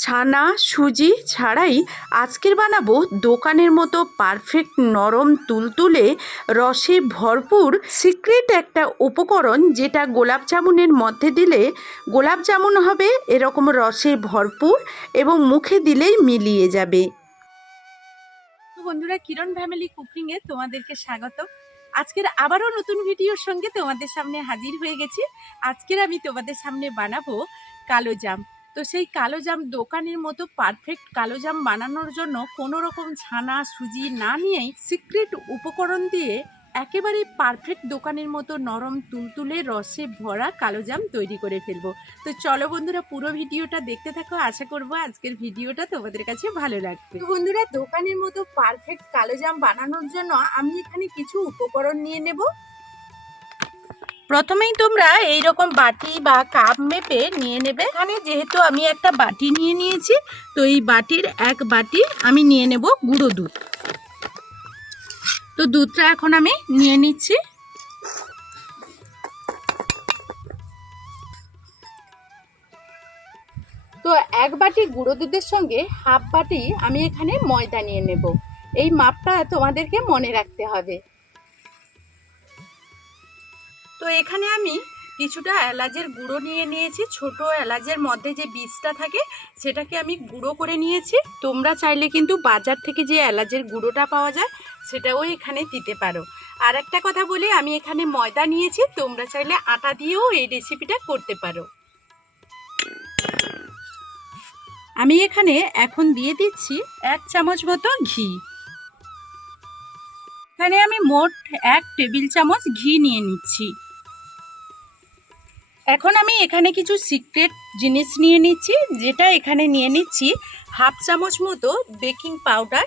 ছানা, সুজি ছাড়াই আজকের বানাবো দোকানের মতো পারফেক্ট নরম তুলতুলে রসে ভরপুর সিক্রেট একটা উপকরণ যেটা গোলাপ জামুনের মধ্যে দিলে গোলাপ জামুন হবে এরকম রসে ভরপুর এবং মুখে দিলেই মিলিয়ে যাবে। বন্ধুরা, কিরণ ফ্যামিলি কুকিং এ তোমাদেরকে স্বাগত আজকের আবারও নতুন ভিডিওর সঙ্গে তোমাদের সামনে হাজির হয়ে গেছি। আজকের আমি তোমাদের সামনে বানাবো কালো জাম। তো সেই কালো জাম দোকানের মতো পারফেক্ট কালো জাম বানানোর জন্য কোনো রকম ছানা, সুজি না নিয়েই সিক্রেট উপকরণ দিয়ে একেবারে পারফেক্ট দোকানের মতো নরম তুলতুলে রসে ভরা কালো জাম তৈরি করে ফেলব। তো চলো বন্ধুরা, পুরো ভিডিওটা দেখতে থাকো। আশা করব আজকের ভিডিওটা তোমাদের কাছে ভালো লাগবে। বন্ধুরা, দোকানের মতো পারফেক্ট কালো জাম বানানোর জন্য আমি এখানে কিছু উপকরণ নিয়ে নেব। প্রথমেই তোমরা এই রকম বাটি বা কাপ মেপে নিয়ে নেবে। এখানে যেহেতু আমি একটা বাটি নিয়ে নিয়েছি, তো এই বাটির এক বাটি আমি নিয়ে নেব গুঁড়ো দুধ। তো দুধটা এখন আমি নিয়ে নিচ্ছি। তো এক বাটি গুঁড়ো দুধের সঙ্গে হাফ বাটি আমি এখানে ময়দা নিয়ে নেব। এই মাপটা তোমাদেরকে মনে রাখতে হবে। তো এখানে আমি কিছুটা এলাচের গুঁড়ো নিয়ে নিয়েছি। ছোট এলাচের মধ্যে যে বীজটা থাকে, সেটাকে আমি গুঁড়ো করে নিয়েছি। তোমরা চাইলে কিন্তু বাজার থেকে যে এলাচের গুঁড়োটা পাওয়া যায়, সেটাও এখানে দিতে পারো। আর একটা কথা বলি, আমি এখানে ময়দা নিয়েছি, তোমরা চাইলে আটা দিয়েও এই রেসিপিটা করতে পারো। আমি এখানে এখন দিয়ে দিচ্ছি এক চামচ মতো ঘি। এখানে আমি মোট এক টেবিল চামচ ঘি নিয়ে নিচ্ছি। এখন আমি এখানে কিছু সিক্রেট জিনিস নিয়ে নিচ্ছি, যেটা এখানে নিয়ে নিচ্ছি। হাফ চামচ মতো বেকিং পাউডার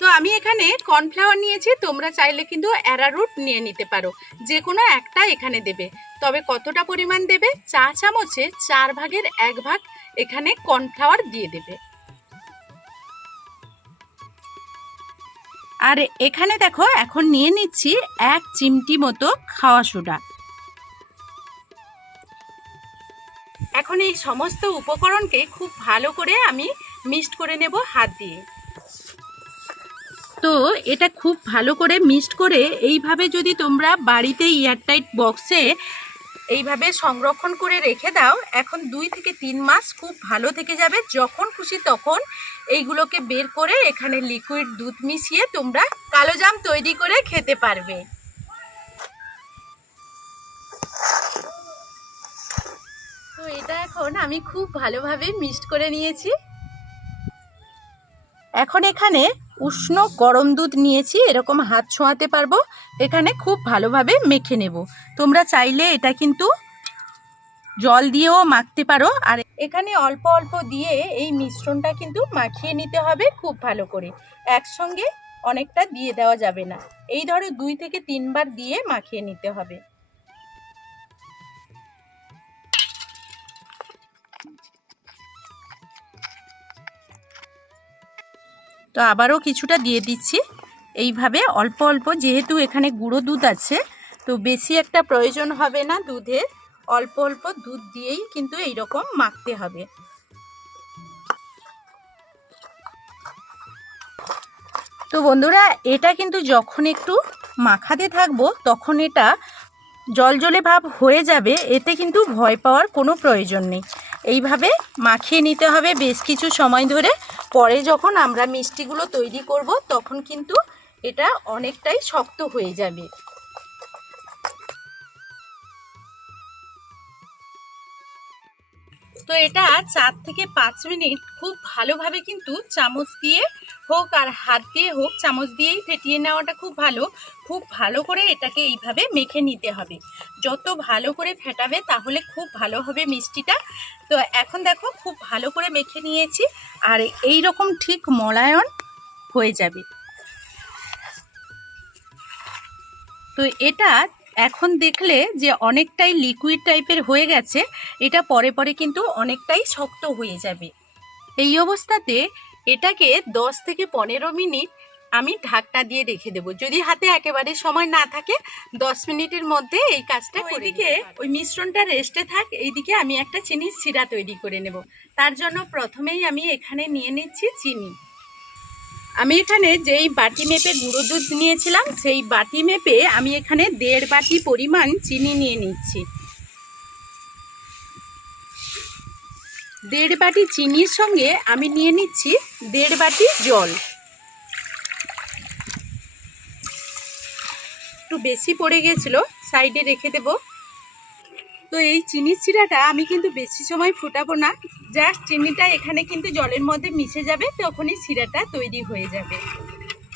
তো আমি এখানে কর্নফ্লাওয়ার নিয়েছি, তোমরা চাইলে কিন্তু অ্যারারুট নিয়ে নিতে পারো। যে কোনো একটা এখানে দেবে। তবে কতটা পরিমাণ দেবে? চা চামচে চার ভাগের এক ভাগ এখানে কর্নফ্লাওয়ার দিয়ে দেবে। আর এখানে দেখো, এখন নিয়ে নিচ্ছি এক চিমটি মতো খাওয়া সোডা। এই সমস্ত উপকরণকে খুব ভালো করে আমি মিক্সড করে নেব হাত দিয়ে। তো এটা খুব ভালো করে মিক্সড করে এইভাবে যদি তোমরা বাড়িতে এয়ারটাইট বক্সে এইভাবে সংরক্ষণ করে রেখে দাও, এখন দুই থেকে তিন মাস খুব ভালো থেকে যাবে। যখন খুশি তখন এইগুলোকে বের করে এখানে লিকুইড দুধ মিশিয়ে তোমরা কালো জাম তৈরি করে খেতে পারবে। এটা এখন আমি খুব ভালোভাবে মিক্সড করে নিয়েছি। এখন এখানে উষ্ণ গরম দুধ নিয়েছি, এরকম হাত ছোঁয়াতে পারব। এখানে খুব ভালোভাবে মেখে নেব। তোমরা চাইলে এটা কিন্তু জল দিয়েও মাখতে পারো। আর এখানে অল্প অল্প দিয়ে এই মিশ্রণটা কিন্তু মাখিয়ে নিতে হবে খুব ভালো করে। একসঙ্গে অনেকটা দিয়ে দেওয়া যাবে না। এই ধরো দুই থেকে তিনবার দিয়ে মাখিয়ে নিতে হবে। তো আবারও কিছুটা দিয়ে দিচ্ছি। এইভাবে অল্প অল্প, যেহেতু এখানে গুঁড়ো দুধ আছে, তো বেশি একটা প্রয়োজন হবে না দুধে অল্প অল্প দুধ দিয়েই কিন্তু এই রকম মাখতে হবে। তো বন্ধুরা, এটা কিন্তু যখন একটু মাখাতে থাকব, তখন এটা জলজলে ভাব হয়ে যাবে, এতে কিন্তু ভয় পাওয়ার কোনো প্রয়োজন নেই। এইভাবে মাখিয়ে নিতে হবে বেশ কিছু সময় ধরে। পরে যখন আমরা মিষ্টিগুলো তৈরি করব, তখন কিন্তু এটা অনেকটাই শক্ত হয়ে যাবে। তো এটা চার থেকে পাঁচ মিনিট খুব ভালোভাবে কিন্তু চামচ দিয়ে হোক আর হাত দিয়ে হোক, চামচ দিয়েই ফেটিয়ে নেওয়াটা খুব ভালো। খুব ভালো করে এটাকে এইভাবে মেখে নিতে হবে। যত ভালো করে ফেটাবে তাহলে খুব ভালো হবে মিষ্টিটা। তো এখন দেখো খুব ভালো করে মেখে নিয়েছি আর এই রকম ঠিক মলায়ন হয়ে যাবে। তো এটা এখন দেখলে যে অনেকটাই লিকুইড টাইপের হয়ে গেছে এটা পরে পরে কিন্তু অনেকটাই শক্ত হয়ে যাবে। এই অবস্থাতে এটাকে দশ থেকে পনেরো মিনিট আমি ঢাকনা দিয়ে রেখে দেবো। যদি হাতে একেবারে সময় না থাকে দশ মিনিটের মধ্যে এই কাজটা করে দিকে ওই মিশ্রণটা রেস্টে থাক এইদিকে আমি একটা চিনির সিরা তৈরি করে নেব। তার জন্য প্রথমেই আমি এখানে নিয়ে নিচ্ছি চিনি। আমি এখানে যেই বাটি মেপে গুঁড়ো দুধ নিয়েছিলাম, সেই বাটি মেপে আমি এখানে দেড় বাটি পরিমাণ চিনি নিয়ে নিচ্ছি। দেড় বাটি চিনির সঙ্গে আমি নিয়ে নিচ্ছি দেড় বাটি জল। একটু বেশি পড়ে গেছিল, সাইডে রেখে দেব। তো এই চিনির সিরাটা আমি কিন্তু বেশি সময় ফুটাবো না। জাস্ট চিনিটা এখানে কিন্তু জলের মধ্যে মিশে যাবে তখনই সিরাটা তৈরি হয়ে যাবে।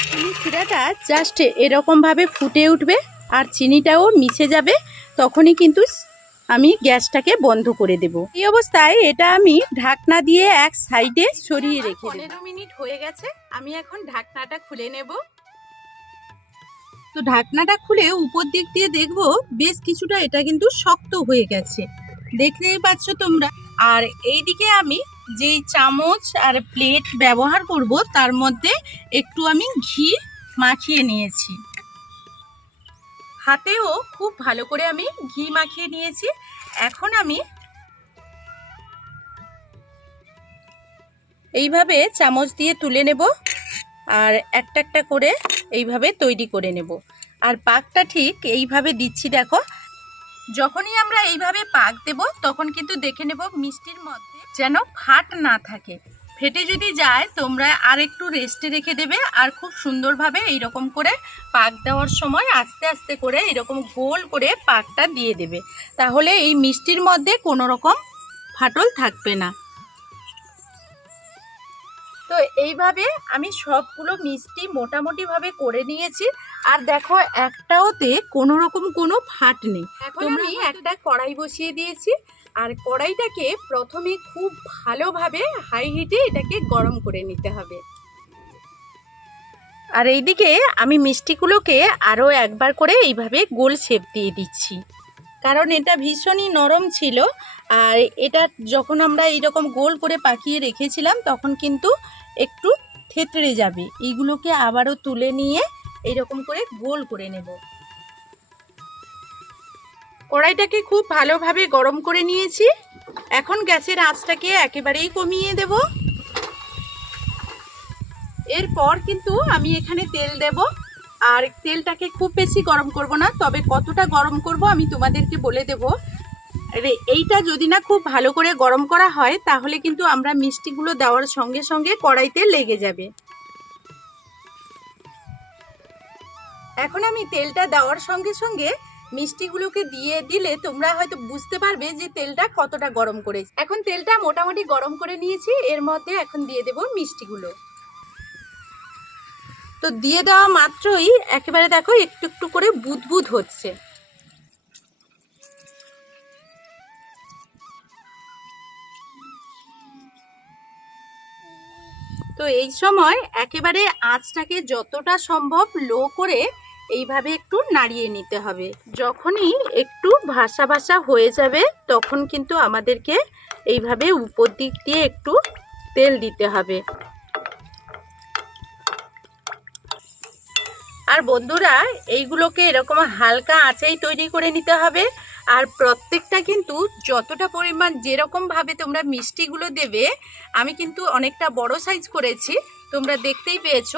চিনির সিরাটা জাস্ট এরকমভাবে ফুটে উঠবে আর চিনিটাও মিশে যাবে তখনই কিন্তু আমি গ্যাসটাকে বন্ধ করে দেব। এই অবস্থায় এটা আমি ঢাকনা দিয়ে এক সাইডে সরিয়ে রেখে পনেরো মিনিট হয়ে গেছে আমি এখন ঢাকনাটা খুলে নেব। তো ঢাকনাটা খুলে উপর দিক দিয়ে দেখব, বেশ কিছুটা এটা কিন্তু শক্ত হয়ে গেছে। দেখতেই পাচ্ছ তোমরা। আর এইদিকে আমি যেই চামচ আর প্লেট ব্যবহার করব, তার মধ্যে একটু আমি ঘি মাখিয়ে নিয়েছি। হাতেও খুব ভালো করে আমি ঘি মাখিয়ে নিয়েছি। এখন আমি এইভাবে চামচ দিয়ে তুলে নেব। আর একটা একটা করে এইভাবে তৈরি করে নেব। আর পাকটা ঠিক এইভাবে দিচ্ছি, দেখো। যখনই আমরা এইভাবে পাক দেব, তখন কিন্তু দেখে নেব মিষ্টির মধ্যে যেন ফাট না থাকে। ফেটে যদি যায়, তোমরা আর একটু রেস্টে রেখে দেবে আর খুব সুন্দরভাবে এইরকম করে পাক দেওয়ার সময় আস্তে আস্তে করে এরকম গোল করে পাকটা দিয়ে দেবে। তাহলে এই মিষ্টির মধ্যে কোনো রকম ফাটল থাকবে না। তো এইভাবে আমি সবগুলো মিষ্টি মোটামুটিভাবে করে নিয়েছি। আর দেখো একটাওতে কোনো রকম কোনো ফাট নেই। এখন আমি একটা কড়াই বসিয়ে দিয়েছি। আর কড়াইটাকে প্রথমে খুব ভালোভাবে হাই হিটে এটাকে গরম করে নিতে হবে। আর এইদিকে আমি মিষ্টিগুলোকে আরও একবার করে এইভাবে গোল শেপ দিয়ে দিচ্ছি। কারণ এটা ভীষণই নরম ছিল। আর এটা যখন আমরা এইরকম গোল করে পাকিয়ে রেখেছিলাম তখন কিন্তু একটু থেতড়ে যাবে। এইগুলোকে আবারও তুলে নিয়ে এইরকম করে গোল করে নেব। কড়াইটাকে খুব ভালোভাবে গরম করে নিয়েছি। এখন গ্যাসের আঁচটাকে একেবারেই কমিয়ে দেব। এরপর কিন্তু আমি এখানে তেল দেব। আর তেলটাকে খুব বেশি গরম করব না, তবে কতটা গরম করব আমি তোমাদেরকে বলে দেব। এইটা যদি না খুব ভালো করে গরম করা হয়, তাহলে কিন্তু আমরা মিষ্টিগুলো দেওয়ার সঙ্গে সঙ্গে কড়াইতে লেগে যাবে। এখন আমি তেলটা দেওয়ার সঙ্গে সঙ্গে মিষ্টিগুলোকে দিয়ে দিলে তোমরা হয়তো বুঝতে পারবে যে তেলটা কতটা গরম করেছে। এখন তেলটা মোটামুটি গরম করে নিয়েছি, এর মধ্যে এখন দিয়ে দেব মিষ্টিগুলো। তো দিয়ে দেওয়া মাত্রই একেবারে দেখো একটু একটু করে বুদবুদ হচ্ছে। তো এই সময় একেবারে আঁচটাকে যতটা সম্ভব লো করে এইভাবে একটু নাড়িয়ে নিতে হবে। যখনই একটু ভাসা ভাসা হয়ে যাবে, তখন কিন্তু আমাদেরকে এইভাবে উপর দিক দিয়ে একটু তেল দিতে হবে। আর বন্ধুরা, এইগুলোকে এরকম হালকা আঁচেই তৈরি করে নিতে হবে। আর প্রত্যেকটা কিন্তু যতটা পরিমাণ যেরকমভাবে তোমরা মিষ্টিগুলো দেবে, আমি কিন্তু অনেকটা বড় সাইজ করেছি, তোমরা দেখতেই পেয়েছ।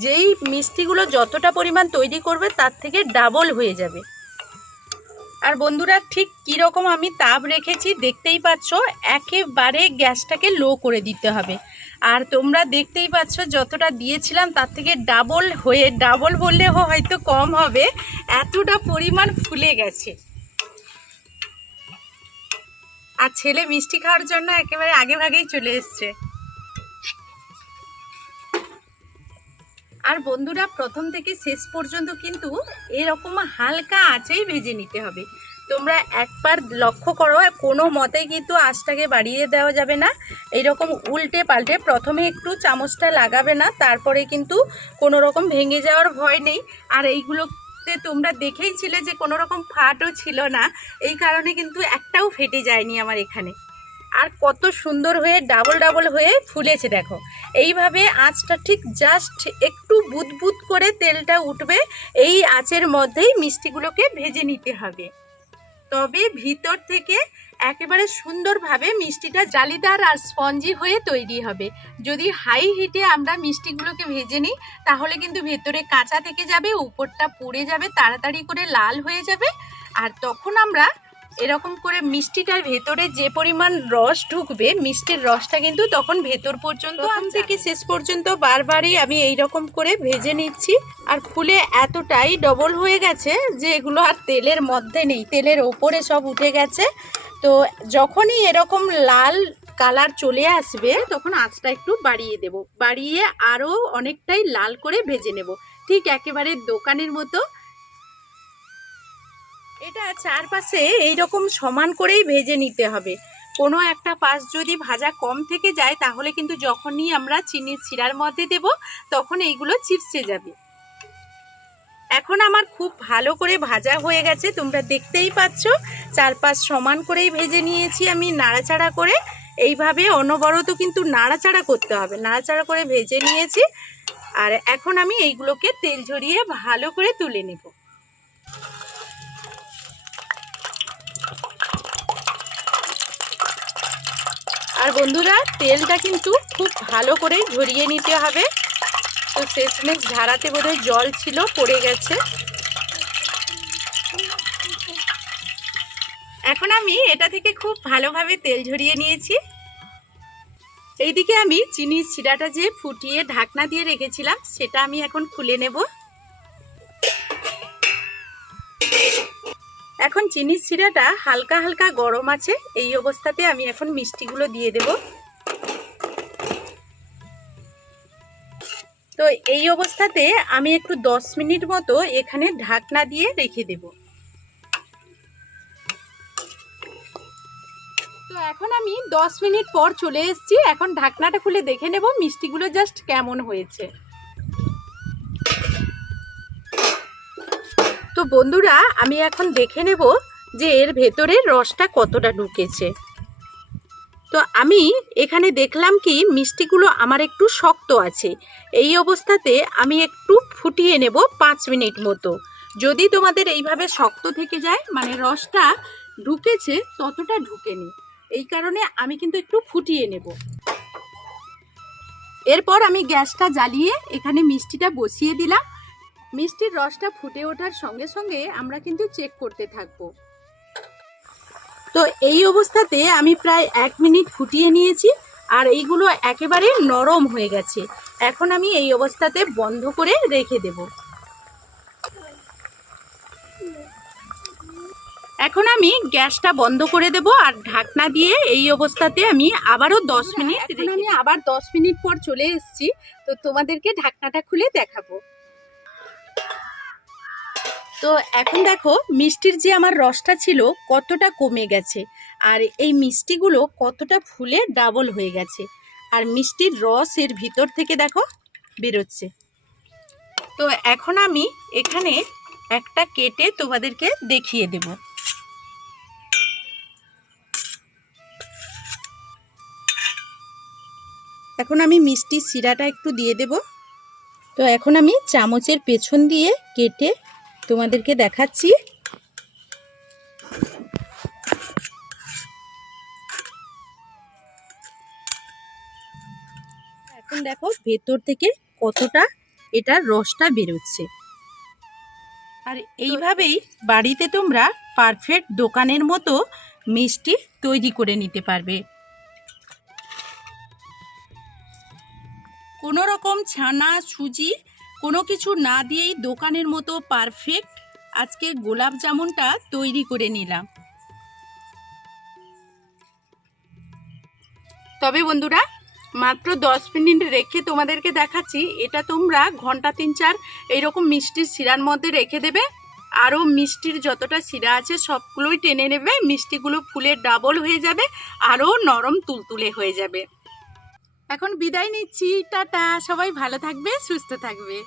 যেই মিষ্টিগুলো যতটা পরিমাণ তৈরি করবে তার থেকে ডাবল হয়ে যাবে। আর বন্ধুরা, ঠিক কীরকম আমি তাপ রেখেছি দেখতেই পাচ্ছ, একেবারে গ্যাসটাকে লো করে দিতে হবে। আর তোমরা দেখতেই পাচ্ছ যতটা দিয়েছিলাম তার থেকে ডাবল হয়ে ডাবল বললেও হয়তো কম হবে, এতটা পরিমাণ ফুলে গেছে। আর ছেলে মিষ্টি খাওয়ার জন্য একেবারে আগে ভাগেই চলে এসছে। আর বন্ধুরা, প্রথম থেকে শেষ পর্যন্ত কিন্তু এরকম হালকা আঁচেই ভেজে নিতে হবে। তোমরা একবার লক্ষ্য করো, কোনো মতে কিন্তু আঁচটাকে বাড়িয়ে দেওয়া যাবে না। এইরকম উল্টে পাল্টে প্রথমে একটু চামচটা লাগাবে না, তারপরে কিন্তু কোনো রকম ভেঙে যাওয়ার ভয় নেই। আর এইগুলোতে তোমরা দেখেই ছিলে যে কোনো রকম ফাটও ছিল না। এই কারণে কিন্তু একটাও ফেটে যায়নি আমার এখানে। আর কত সুন্দর হয়ে ডাবল ডাবল হয়ে ফুলেছে দেখো। এইভাবে আঁচটা ঠিক জাস্ট একটু বুদবুদ করে তেলটা উঠবে, এই আঁচের মধ্যেই মিষ্টিগুলোকে ভেজে নিতে হবে। তবে ভিতর থেকে একেবারে সুন্দরভাবে মিষ্টিটা জালিদার আর স্পঞ্জি হয়ে তৈরি হবে। যদি হাই হিটে আমরা মিষ্টিগুলোকে ভেজে নিই তাহলে কিন্তু ভেতরে কাঁচা থেকে যাবে উপরটা পুড়ে যাবে তাড়াতাড়ি করে লাল হয়ে যাবে। আর তখন আমরা এরকম করে মিষ্টিটার ভেতরে যে পরিমাণ রস ঢুকবে মিষ্টির রসটা কিন্তু তখন ভেতর পর্যন্ত আম থেকে শেষ পর্যন্ত বারবারই আমি এই রকম করে ভেজে নিচ্ছি। আর ফুলে এতটাই ডবল হয়ে গেছে যে এগুলো আর তেলের মধ্যে নেই। তেলের ওপরে সব উঠে গেছে। তো যখনই এরকম লাল কালার চলে আসবে, তখন আঁচটা একটু বাড়িয়ে দেব। বাড়িয়ে আরও অনেকটাই লাল করে ভেজে নেব। ঠিক একেবারে দোকানের মতো। এটা চারপাশে এইরকম সমান করেই ভেজে নিতে হবে। কোনো একটা পাশ যদি ভাজা কম থেকে যায়, তাহলে কিন্তু যখনই আমরা চিনির শিরার মধ্যে দেব, তখন এইগুলো চিপসে যাবে। এখন আমার খুব ভালো করে ভাজা হয়ে গেছে, তোমরা দেখতেই পাচ্ছ। চারপাশ সমান করেই ভেজে নিয়েছি আমি নাড়াচাড়া করে। এইভাবে অনবরত কিন্তু নাড়াচাড়া করতে হবে, নাড়াচাড়া করে ভেজে নিয়েছি। আর এখন আমি এইগুলোকে তেল ঝরিয়ে ভালো করে তুলে নেব। আর বন্ধুরা, তেলটা কিন্তু খুব ভালো করে ঝরিয়ে নিতে হবে। তো শেষমেশ ঝাড়াতে বোধহয় জল ছিল, পড়ে গেছে। এখন আমি এটা থেকে খুব ভালোভাবে তেল ঝরিয়ে নিয়েছি। এইদিকে আমি চিনির শিরাটা যে ফুটিয়ে ঢাকনা দিয়ে রেখেছিলাম, সেটা আমি এখন খুলে নেব। এখন চিনির শিরাটা হালকা হালকা গরম আছে, এই অবস্থাতে আমি এখন মিষ্টিগুলো দিয়ে দেব। তো এই অবস্থাতে আমি একটু দশ মিনিট মতো এখানে ঢাকনা দিয়ে রেখে দেব। তো এখন আমি দশ মিনিট পর চলে এসেছি। এখন ঢাকনাটা খুলে দেখে নেব মিষ্টিগুলো জাস্ট কেমন হয়েছে। তো বন্ধুরা, আমি এখন দেখে নেব যে এর ভেতরে রসটা কতটা ঢুকেছে। তো আমি এখানে দেখলাম কি মিষ্টিগুলো আমার একটু শক্ত আছে। এই অবস্থাতে আমি একটু ফুটিয়ে নেব পাঁচ মিনিট মতো। যদি তোমাদের এইভাবে শক্ত থেকে যায় মানে রসটা ঢুকেছে, ততটা ঢুকেনি। এই কারণে আমি কিন্তু একটু ফুটিয়ে নেব। এরপর আমি গ্যাসটা জ্বালিয়ে এখানে মিষ্টিটা বসিয়ে দিলাম। মিষ্টির রসটা ফুটে ওঠার সঙ্গে সঙ্গে আমরা কিন্তু চেক করতে থাকব। তো এই অবস্থাতে আমি প্রায় এক মিনিট ফুটিয়ে নিয়েছি আর এইগুলো একেবারে নরম হয়ে গেছে। এখন আমি এই অবস্থাতে বন্ধ করে রেখে দেব। এখন আমি গ্যাসটা বন্ধ করে দেব আর ঢাকনা দিয়ে এই অবস্থাতে আমি আবারও দশ মিনিট আমি আবার দশ মিনিট পর চলে এসেছি তো তোমাদেরকে ঢাকনাটা খুলে দেখাবো। তো এখন দেখো, মিষ্টির যে আমার রসটা ছিল কতটা কমে গেছে আর এই মিষ্টিগুলো কতটা ফুলে ডাবল হয়ে গেছে। আর মিষ্টির রস এর ভিতর থেকে দেখো বেরোচ্ছে। তো এখন আমি এখানে একটা কেটে তোমাদেরকে দেখিয়ে দেব। এখন আমি মিষ্টির শিরাটা একটু দিয়ে দেব। তো এখন আমি চামচের পেছন দিয়ে কেটে তোমাদেরকে দেখাচ্ছি। এখন দেখো ভেতর থেকে কতটা এটার রসটা বেরোচ্ছে। আর এইভাবেই বাড়িতে তোমরা পারফেক্ট দোকানের মতো মিষ্টি তৈরি করে নিতে পারবে। কোনো রকম ছানা, সুজি কোনো কিছু না দিয়েই দোকানের মতো পারফেক্ট আজকে গোলাপ জামুনটা তৈরি করে নিলাম। তবে বন্ধুরা, মাত্র দশ মিনিট রেখে তোমাদেরকে দেখাচ্ছি, এটা তোমরা ঘণ্টা তিন চার এইরকম মিষ্টির শিরার মধ্যে রেখে দেবে। আরও মিষ্টির যতটা শিরা আছে সবগুলোই টেনে নেবে, মিষ্টিগুলো ফুলে ডাবল হয়ে যাবে, আরও নরম তুলতুলে হয়ে যাবে। এখন বিদায় নিচ্ছি টাটা সবাই ভালো থাকবে সুস্থ থাকবে।